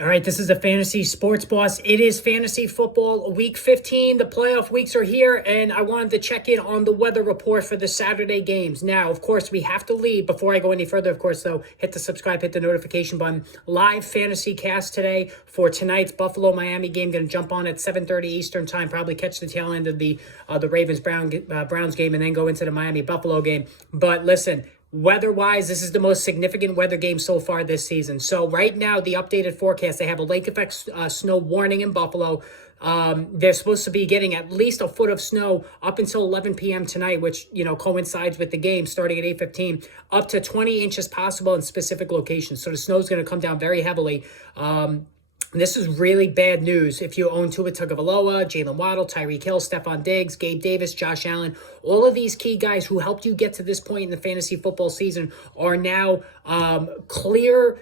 All right, this is a Fantasy Sports Boss. It is fantasy football week 15. The playoff weeks are here, and I wanted to check in on the weather report for the Saturday games. Now, of course, we have to leave. Before I go any further, of course, though, hit the subscribe, hit the notification button. Live fantasy cast today for tonight's Buffalo-Miami game. Going to jump on at 7:30 Eastern time, probably catch the tail end of the Ravens-Browns game, and then go into the Miami-Buffalo game. But listen, weather-wise, this is the most significant weather game so far this season. So right now, the updated forecast, they have a lake effect snow warning in Buffalo. They're supposed to be getting at least a foot of snow up until 11 p.m. tonight, which, coincides with the game starting at 8:15, up to 20 inches possible in specific locations. So the snow is going to come down very heavily. This is really bad news if you own Tua Tagovailoa, Jalen Waddle, Tyreek Hill, Stephon Diggs, Gabe Davis, Josh Allen. All of these key guys who helped you get to this point in the fantasy football season are now clear,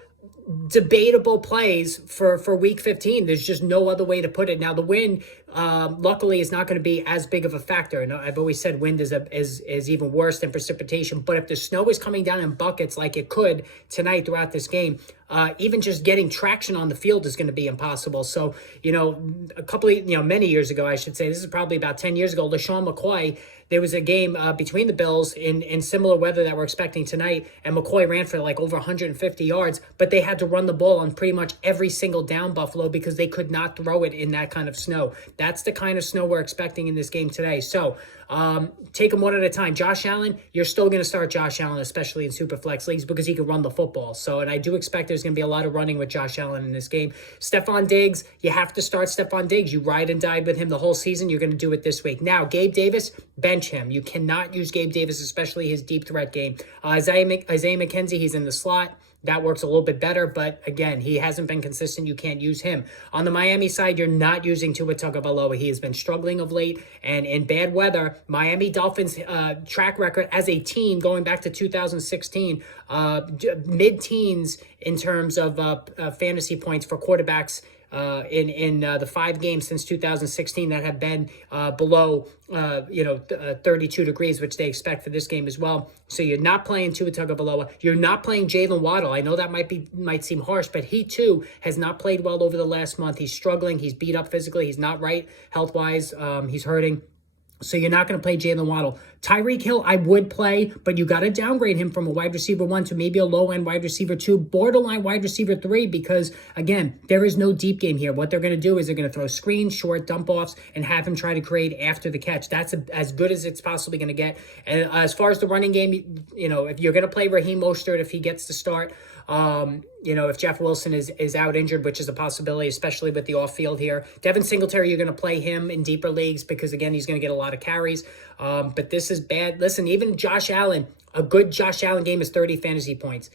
debatable plays for week 15. There's just no other way to put it. Now, the wind, luckily, is not going to be as big of a factor. And I've always said wind is even worse than precipitation. But if the snow is coming down in buckets like it could tonight throughout this game, even just getting traction on the field is going to be impossible. So, many years ago, I should say, this is probably about 10 years ago, LaShawn McCoy, there was a game between the Bills in similar weather that we're expecting tonight, and McCoy ran for like over 150 yards, but they had to run the ball on pretty much every single down, Buffalo, because they could not throw it in that kind of snow. That's the kind of snow we're expecting in this game today. So take them one at a time. Josh Allen, you're still going to start Josh Allen, especially in Superflex leagues, because he can run the football. So, and I do expect there's going to be a lot of running with Josh Allen in this game. Stephon Diggs, you have to start Stephon Diggs. You ride and died with him the whole season. You're going to do it this week. Now, Gabe Davis, bench him. You cannot use Gabe Davis, especially his deep threat game. Isaiah McKenzie, he's in the slot. That works a little bit better, but again, he hasn't been consistent. You can't use him. On the Miami side, you're not using Tua Tagovailoa. He has been struggling of late, and in bad weather, Miami Dolphins track record as a team going back to 2016, mid-teens in terms of fantasy points for quarterbacks in the 5 games since 2016 that have been below 32 degrees, which they expect for this game as well. So you're not playing Tua Tagovailoa. You're not playing Jalen Waddle. I know that might seem harsh, but he too has not played well over the last month. He's struggling. He's beat up physically. He's not right health-wise. He's hurting. So you're not going to play Jalen Waddle. Tyreek Hill, I would play, but you got to downgrade him from a wide receiver 1 to maybe a low-end wide receiver 2, borderline wide receiver 3, because, again, there is no deep game here. What they're going to do is they're going to throw screens, short dump-offs, and have him try to create after the catch. That's as good as it's possibly going to get. And as far as the running game, if you're going to play Raheem Mostert, if he gets to start, if Jeff Wilson is out injured, which is a possibility, especially with the off-field here. Devin Singletary, you're going to play him in deeper leagues because, again, he's going to get a lot of carries. But this is bad. Listen, even Josh Allen, a good Josh Allen game is 30 fantasy points.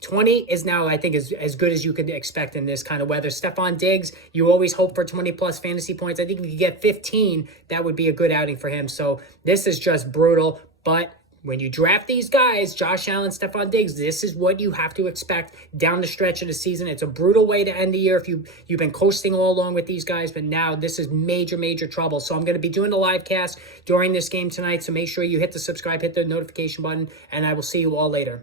20 is now, I think, as good as you could expect in this kind of weather. Stephon Diggs, you always hope for 20-plus fantasy points. I think if you get 15, that would be a good outing for him. So this is just brutal, but when you draft these guys, Josh Allen, Stephon Diggs, this is what you have to expect down the stretch of the season. It's a brutal way to end the year if you've been coasting all along with these guys, but now this is major, major trouble. So I'm going to be doing the live cast during this game tonight, so make sure you hit the subscribe, hit the notification button, and I will see you all later.